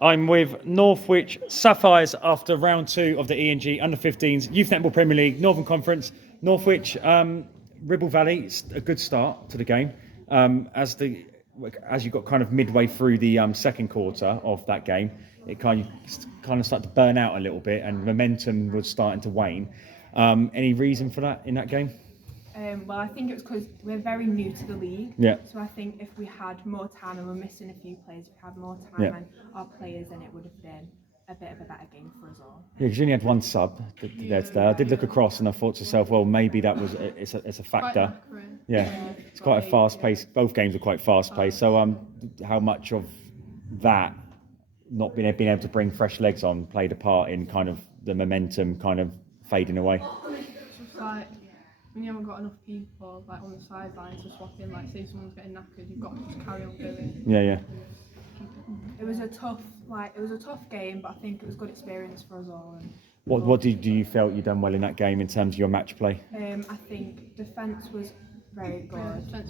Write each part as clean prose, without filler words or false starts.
I'm with Northwich Sapphires after round 2 of the E&G Under-15s Youth Netball Premier League Northern Conference. Northwich, Ribble Valley, it's a good start to the game. As you got kind of midway through the second quarter of that game, it kind of started to burn out a little bit, and momentum was starting to wane. Any reason for that in that game? Well, I think it was because we're very new to the league. Yeah. So I think if we had more time, and we're missing a few players, if we had more time and our players, then it would have been a bit of a better game for us all. Yeah, because you only had one sub there today. I did look across and I thought to myself, well, maybe that was it's a factor. Yeah, it's quite a fast pace. Both games are quite fast paced. So how much of that not being able to bring fresh legs on played a part in kind of the momentum kind of fading away? It's just like when you haven't got enough people like on the sidelines to swap in, like say someone's getting knackered, you've got to just carry on going. Yeah. It was a tough game, but I think it was good experience for us all. And what do you felt you done well in that game in terms of your match play? I think defence was very good.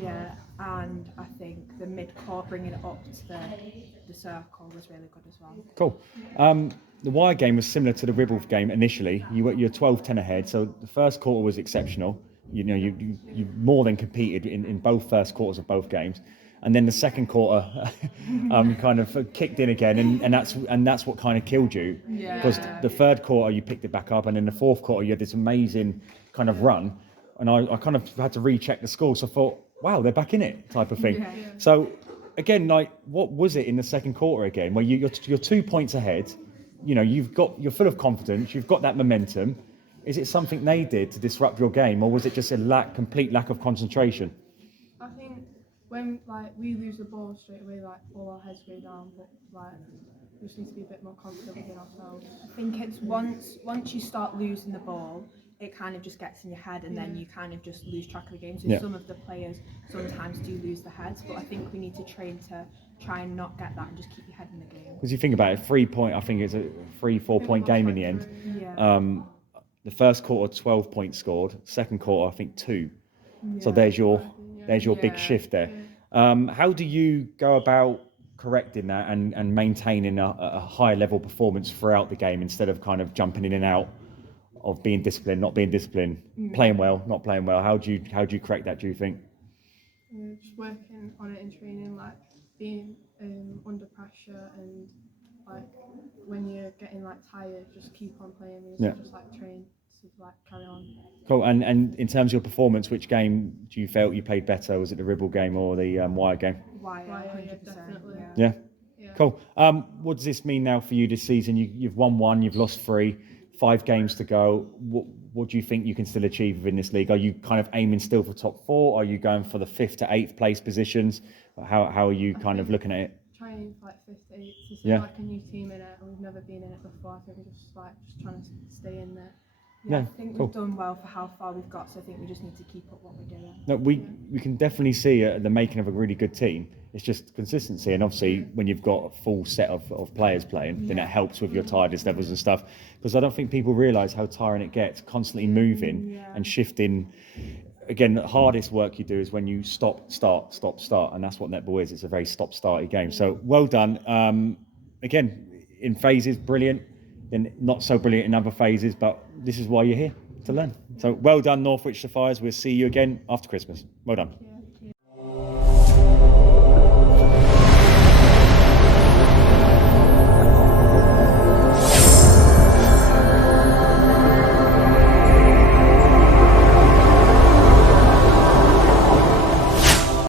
Yeah, and I think the mid-court bringing it up to the circle was really good as well. Cool. The Wyre game was similar to the Ribble game initially. You're 12-10 ahead, so the first quarter was exceptional. You more than competed in both first quarters of both games. And then the second quarter kind of kicked in again, and that's what kind of killed you. Because the third quarter you picked it back up, and in the fourth quarter you had this amazing kind of run, and I kind of had to recheck the score. So I thought, wow, they're back in it, type of thing. Yeah. So again, like, what was it in the second quarter again, where you're 2 points ahead? You're full of confidence. You've got that momentum. Is it something they did to disrupt your game, or was it just a complete lack of concentration? I think when we lose the ball straight away, all our heads go down, but we just need to be a bit more confident within ourselves. I think it's once you start losing the ball, it kind of just gets in your head, and then you kind of just lose track of the game. So some of the players sometimes do lose their heads, but I think we need to train to try and not get that and just keep your head in the game. Because you think about it, 3 point, I think it's a 3-4 point game in the end. Yeah. The first quarter, 12 points scored. Second quarter, I think 2. Yeah. So there's your big shift there. How do you go about correcting that and maintaining a high level performance throughout the game, instead of kind of jumping in and out of being disciplined, not being disciplined, playing well, not playing well? How do you correct that, do you think? Just working on it in training, being under pressure, and when you're getting tired, just keep on playing. Just train to carry on. Cool. And in terms of your performance, which game do you felt you played better? Was it the Ribble game or the Wyre game? Wyre, 100%. Definitely. Yeah. Cool. What does this mean now for you this season? You've won 1, you've lost 3, 5 games to go. What do you think you can still achieve within this league? Are you kind of aiming still for top 4? Are you going for the 5th to 8th place positions? How are you kind of looking at it? Trying 5th to 8th. It's a new team in it, and we've never been in it before. I think we're just trying to stay in there. Yeah, I think we've done well for how far we've got, so I think we just need to keep up what we're doing. No, we can definitely see the making of a really good team. It's just consistency, and obviously when you've got a full set of players playing, then it helps with your tiredness levels and stuff. Because I don't think people realise how tiring it gets, constantly moving and shifting. Again, the hardest work you do is when you stop, start, and that's what netball is. It's a very stop-starty game. So well done. Again, in phases, brilliant. Then not so brilliant in other phases, but this is why you're here, to learn. So well done, Northwich Sapphires. We'll see you again after Christmas. Well done.